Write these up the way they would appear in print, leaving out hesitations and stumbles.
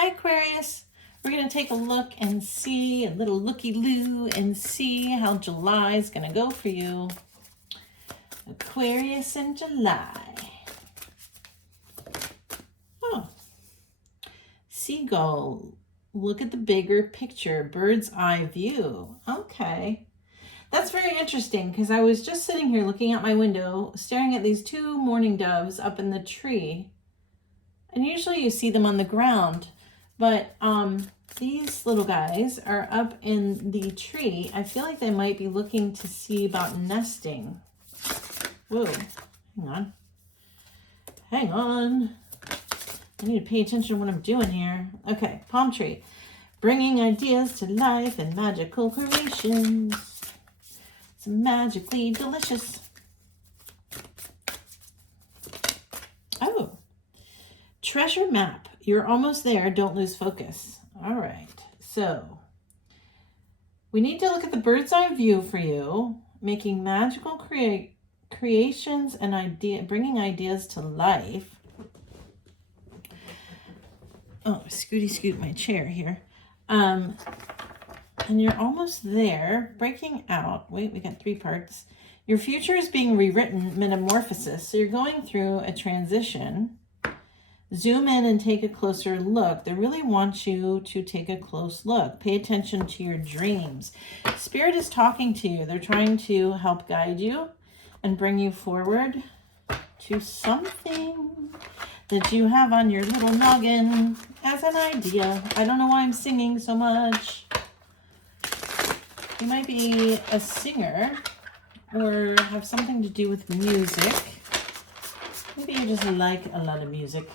Hi, Aquarius. We're going to take a look and see, a little looky-loo, and see how July is going to go for you. Aquarius in July. Oh. Seagull. Look at the bigger picture. Bird's eye view. Okay. That's very interesting because I was just sitting here looking out my window, staring at these two mourning doves up in the tree. And usually you see them on the ground. But these little guys are up in the tree. I feel like they might be looking to see about nesting. Whoa, hang on. Hang on. I need to pay attention to what I'm doing here. Okay, palm tree. Bringing ideas to life and magical creations. It's magically delicious. Oh, treasure map. You're almost there. Don't lose focus. All right. So we need to look at the bird's eye view for you, making magical creations and bringing ideas to life. Oh, scooty scoot my chair here. And you're almost there. Breaking out. Wait, we got 3 parts. Your future is being rewritten, metamorphosis. So you're going through a transition. Zoom in and take a closer look. They really want you to take a close look. Pay attention to your dreams. Spirit is talking to you. They're trying to help guide you and bring you forward to something that you have on your little noggin as an idea. I don't know why I'm singing so much. You might be a singer or have something to do with music. Maybe you just like a lot of music.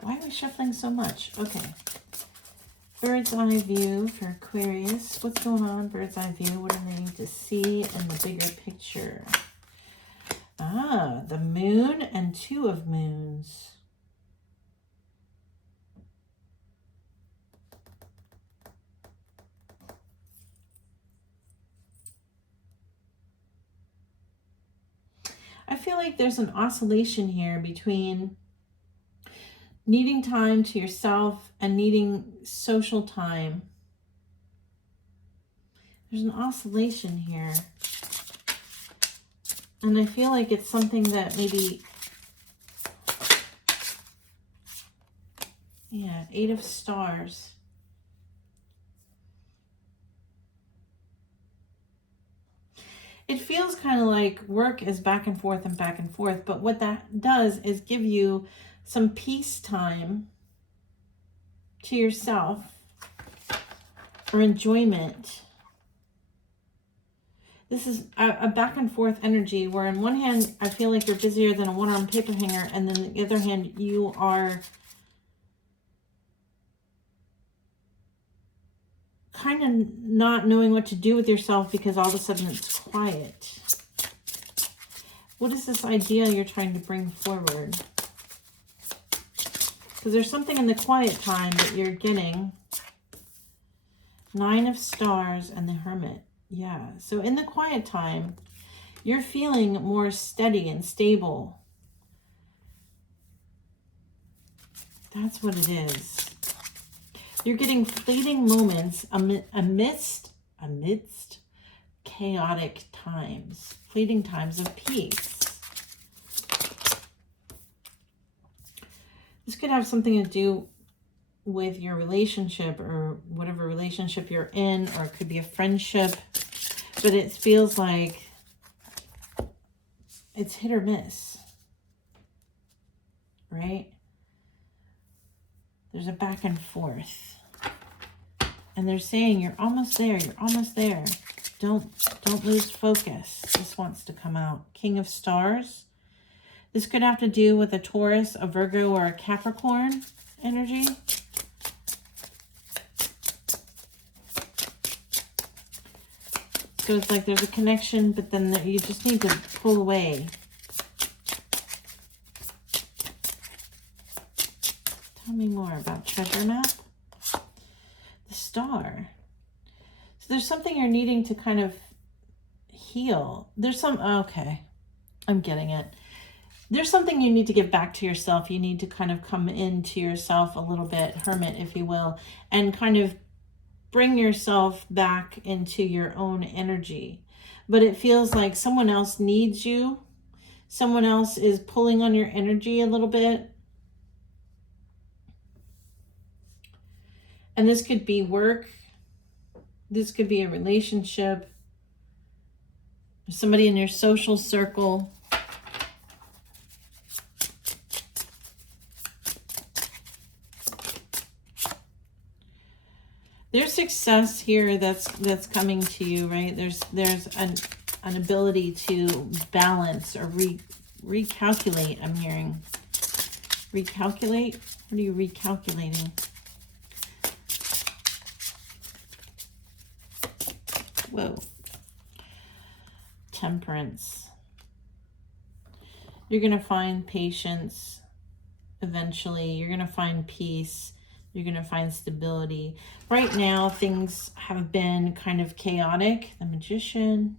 Why are we shuffling so much? Okay. Bird's eye view for Aquarius. What's going on, bird's eye view? What do they need to see in the bigger picture? Ah, the moon and 2 of moons. I feel like there's an oscillation here between needing time to yourself and needing social time. There's an oscillation here. And I feel like it's something that maybe, yeah, 8 of stars. It feels kind of like work is back and forth, but what that does is give you some peace time to yourself or enjoyment. This is a back and forth energy where on one hand, I feel like you're busier than a one-arm paper hanger, and then on the other hand, you are kind of not knowing what to do with yourself because all of a sudden it's quiet. What is this idea you're trying to bring forward? Because there's something in the quiet time that you're getting. 9 of stars and the Hermit. Yeah, so in the quiet time, you're feeling more steady and stable. That's what it is. You're getting fleeting moments amidst chaotic times, fleeting times of peace. This could have something to do with your relationship or whatever relationship you're in, or it could be a friendship, but it feels like it's hit or miss, right? There's a back and forth. And they're saying you're almost there, you're almost there. Don't lose focus. This wants to come out. King of Stars. This could have to do with a Taurus, a Virgo, or a Capricorn energy. So it's like there's a connection, but then you just need to pull away. Tell me more about treasure map. The Star. So there's something you're needing to kind of heal. There's some, okay, I'm getting it. there's something you need to give back to yourself. You need to kind of come into yourself a little bit, hermit, if you will, and kind of bring yourself back into your own energy. But it feels like someone else needs you. Someone else is pulling on your energy a little bit. And this could be work. This could be a relationship. Somebody in your social circle. There's success here that's coming to you, right? There's an ability to balance or recalculate, I'm hearing. Recalculate? What are you recalculating? Whoa. Temperance. You're going to find patience eventually. You're going to find peace. You're going to find stability. Right now, things have been kind of chaotic. The Magician.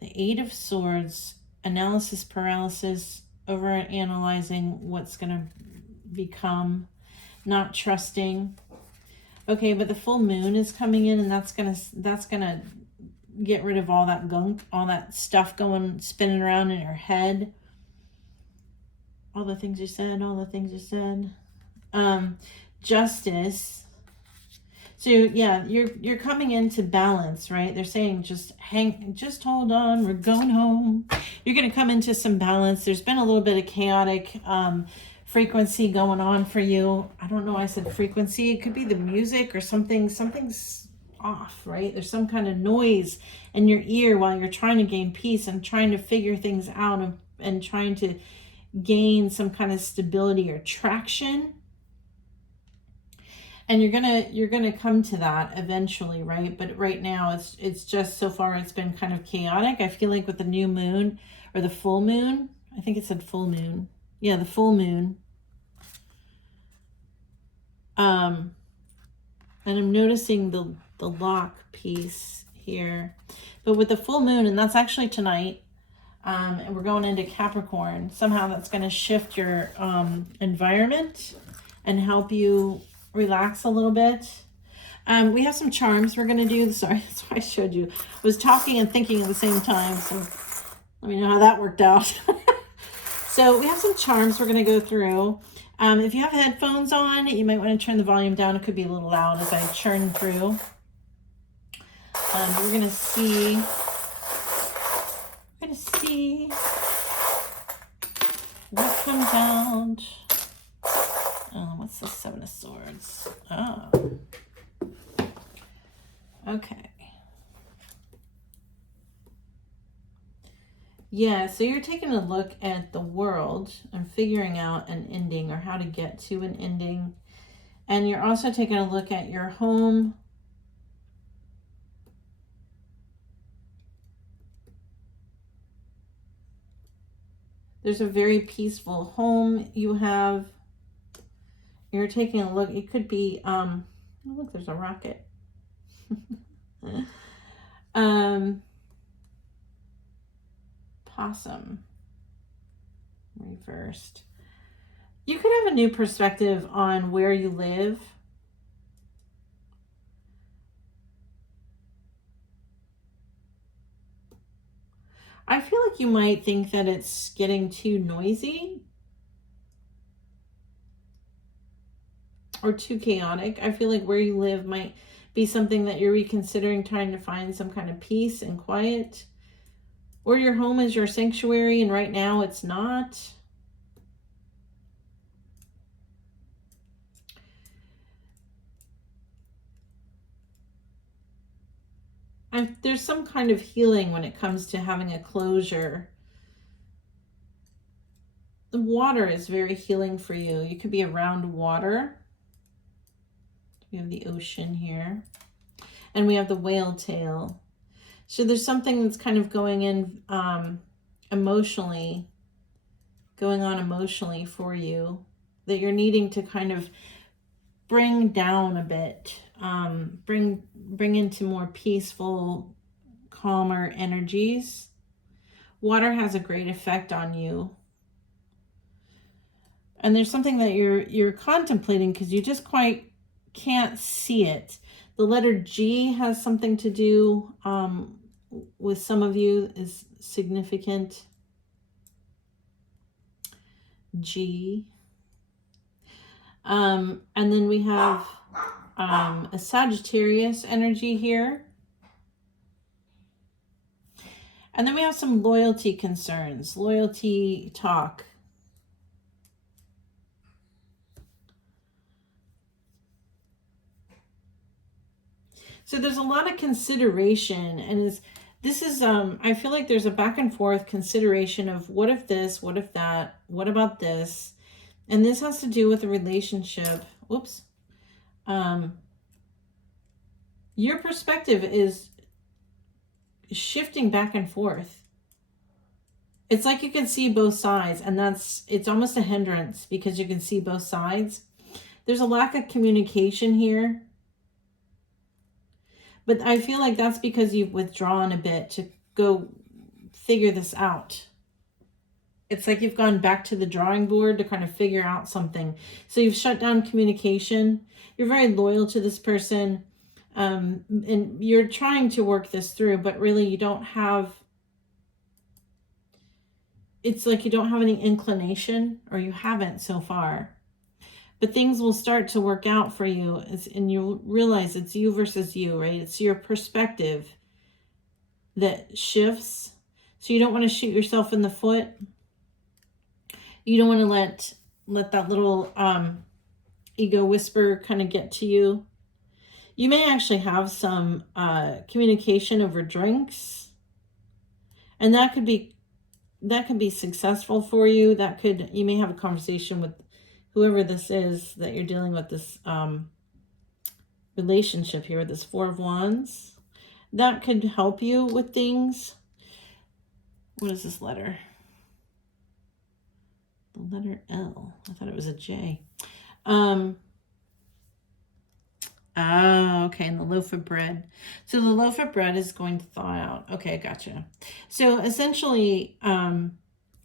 The Eight of Swords. Analysis paralysis. Over analyzing what's going to become. Not trusting. Okay, but the full moon is coming in, and that's gonna get rid of all that gunk, all that stuff spinning around in your head. All the things you said, all the things you said. Justice. So yeah, you're coming into balance, right? They're saying just hold on, we're going home. You're gonna come into some balance. There's been a little bit of chaotic frequency going on for you. I don't know why I said frequency. It could be the music or something's off, right? There's some kind of noise in your ear while you're trying to gain peace and trying to figure things out and trying to gain some kind of stability or traction. And you're gonna come to that eventually, right? But right now it's just, so far it's been kind of chaotic. I feel like with the new moon or the full moon, I think it said full moon. Yeah, the full moon. And I'm noticing the lock piece here. But with the full moon, and that's actually tonight, and we're going into Capricorn, somehow that's going to shift your environment and help you relax a little bit. We have some charms we're going to do. Sorry, that's why I showed you. I was talking and thinking at the same time, so let me know how that worked out. So we have some charms we're going to go through. If you have headphones on, you might want to turn the volume down. It could be a little loud as I churn through. We're going to see what comes out. Oh, what's the Seven of Swords? Oh. Okay. Yeah, so you're taking a look at the world and figuring out an ending or how to get to an ending. And you're also taking a look at your home. There's a very peaceful home you have. You're taking a look. It could be, oh, look, there's a rocket. Possum reversed. You could have a new perspective on where you live. I feel like you might think that it's getting too noisy or too chaotic. I feel like where you live might be something that you're reconsidering, trying to find some kind of peace and quiet. Or your home is your sanctuary, and right now it's not. There's some kind of healing when it comes to having a closure. The water is very healing for you. You could be around water. We have the ocean here. And we have the whale tail. So there's something that's kind of going in emotionally, going on emotionally for you that you're needing to kind of bring down a bit, bring into more peaceful, calmer energies. Water has a great effect on you. And there's something that you're contemplating because you just quite can't see it. The letter G has something to do with some of you, is significant. G. And then we have a Sagittarius energy here. And then we have some loyalty concerns, loyalty talk. So there's a lot of consideration, and this is I feel like there's a back and forth consideration of what if this, what if that, what about this? And this has to do with the relationship. Whoops. Your perspective is shifting back and forth. It's like you can see both sides, and it's almost a hindrance because you can see both sides. There's a lack of communication here. But I feel like that's because you've withdrawn a bit to go figure this out. It's like you've gone back to the drawing board to kind of figure out something. So you've shut down communication. You're very loyal to this person. And you're trying to work this through, but really you don't have, it's like you don't have any inclination, or you haven't so far. But things will start to work out for you, and you'll realize it's you versus you, right? It's your perspective that shifts. So you don't want to shoot yourself in the foot. You don't want to let that little ego whisper kind of get to you. You may actually have some communication over drinks, and that could be successful for you. You may have a conversation with whoever this is that you're dealing with, this relationship here, this Four of Wands. That could help you with things. What is this letter? The letter L. I thought it was a J. Oh, okay, and the loaf of bread. So the loaf of bread is going to thaw out. Okay, gotcha. So essentially,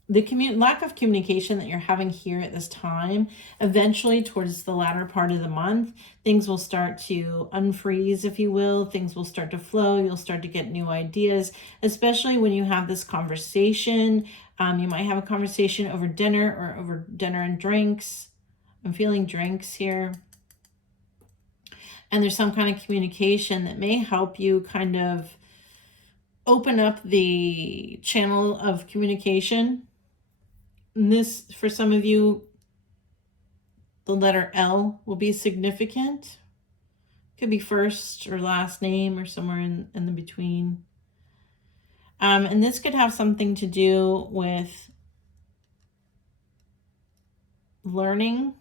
the lack of communication that you're having here at this time, eventually towards the latter part of the month, things will start to unfreeze, if you will. Things will start to flow. You'll start to get new ideas, especially when you have this conversation. You might have a conversation over dinner, or over dinner and drinks. I'm feeling drinks here. And there's some kind of communication that may help you kind of open up the channel of communication. And this, for some of you, the letter L will be significant. Could be first or last name, or somewhere in the between. And this could have something to do with learning.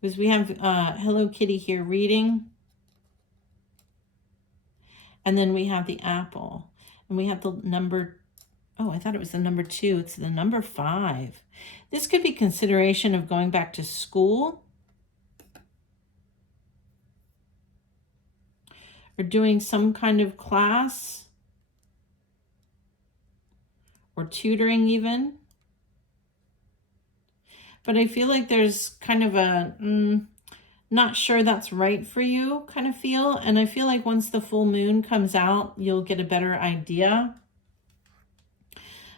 Because we have Hello Kitty here reading. And then we have the apple. And we have the number, oh, I thought it was the number 2. It's the number 5. This could be consideration of going back to school, or doing some kind of class, or tutoring even. But I feel like there's kind of a not sure that's right for you kind of feel. And I feel like once the full moon comes out, you'll get a better idea.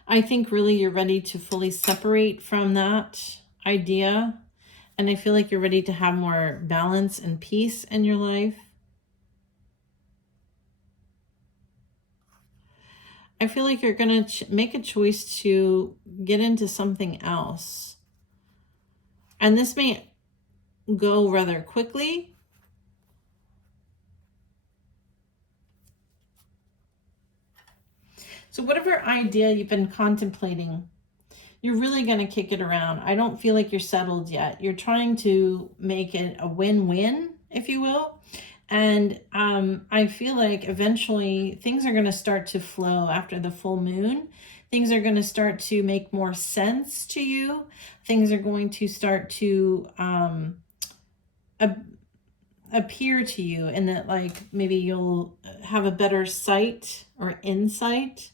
I think really you're ready to fully separate from that idea. And I feel like you're ready to have more balance and peace in your life. I feel like you're going to make a choice to get into something else. And this may go rather quickly. So whatever idea you've been contemplating, you're really going to kick it around. I don't feel like you're settled yet. You're trying to make it a win-win, if you will. And I feel like eventually things are going to start to flow after the full moon. Things are going to start to make more sense to you. Things are going to start to appear to you, and that like maybe you'll have a better sight or insight.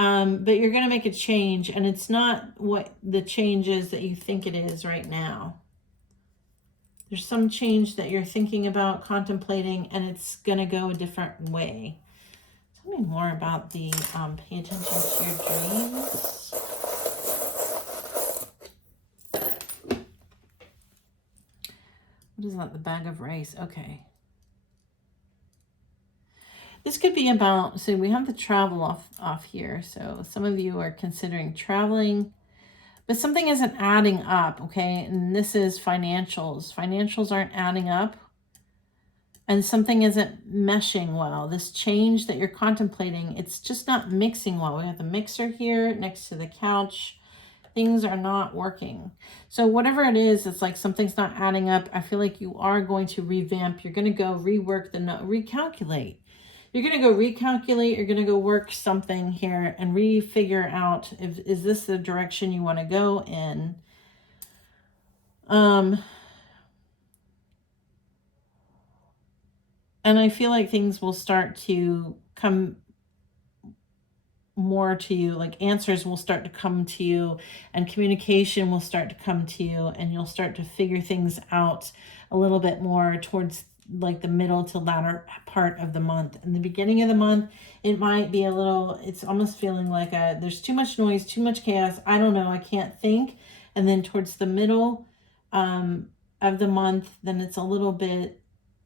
But you're going to make a change, and it's not what the change is that you think it is right now. There's some change that you're thinking about, contemplating, and it's going to go a different way. Tell me more about the pay attention to your dreams. What is that? The bag of rice. Okay. This could be about, so we have the travel off here. So some of you are considering traveling, but something isn't adding up, okay? And this is financials. Financials aren't adding up, and something isn't meshing well. This change that you're contemplating, it's just not mixing well. We have the mixer here next to the couch. Things are not working. So whatever it is, it's like something's not adding up. I feel like you are going to revamp. You're going to go rework recalculate. You're going to go recalculate. You're going to go work something here and re-figure out is this the direction you want to go in. And I feel like things will start to come more to you, like answers will start to come to you, and communication will start to come to you, and you'll start to figure things out a little bit more towards like the middle to latter part of the month. In the beginning of the month, it might be a little, it's almost feeling like there's too much noise, too much chaos. I don't know, I can't think. And then towards the middle of the month, then it's a little bit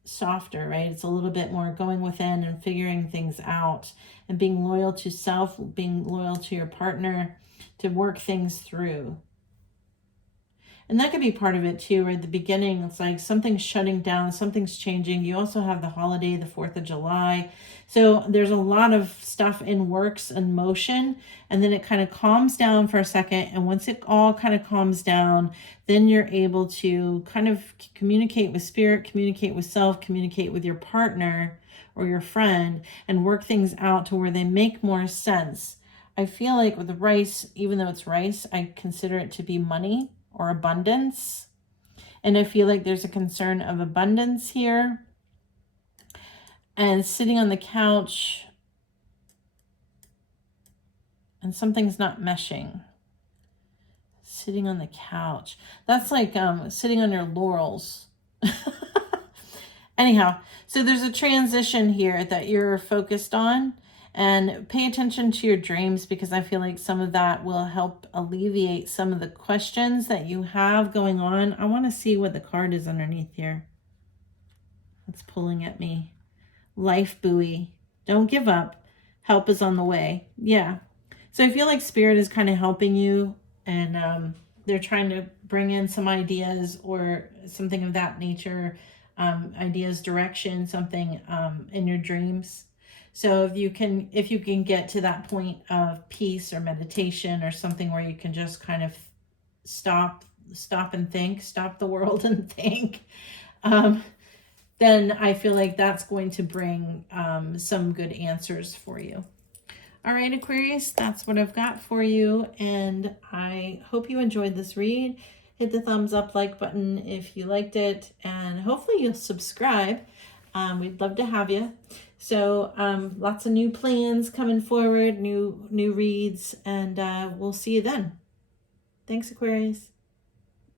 softer, right? It's a little bit more going within and figuring things out and being loyal to self, being loyal to your partner to work things through. And that could be part of it too, right? At the beginning, it's like something's shutting down, something's changing. You also have the holiday, the 4th of July. So there's a lot of stuff in works and motion, and then it kind of calms down for a second. And once it all kind of calms down, then you're able to kind of communicate with spirit, communicate with self, communicate with your partner or your friend, and work things out to where they make more sense. I feel like with the rice, even though it's rice, I consider it to be money or abundance. And I feel like there's a concern of abundance here. And sitting on the couch, and something's not meshing. Sitting on the couch. That's like sitting on your laurels. Anyhow, so there's a transition here that you're focused on. And pay attention to your dreams, because I feel like some of that will help alleviate some of the questions that you have going on. I want to see what the card is underneath here. It's pulling at me. Life buoy. Don't give up. Help is on the way. Yeah. So I feel like spirit is kind of helping you, and they're trying to bring in some ideas or something of that nature. Ideas, direction, something in your dreams. So if you can get to that point of peace or meditation or something where you can just kind of stop and think, stop the world and think, then I feel like that's going to bring some good answers for you. All right, Aquarius, that's what I've got for you. And I hope you enjoyed this read. Hit the thumbs up, like button if you liked it, and hopefully you'll subscribe. We'd love to have you. So lots of new plans coming forward, new reads, and we'll see you then. Thanks, Aquarius.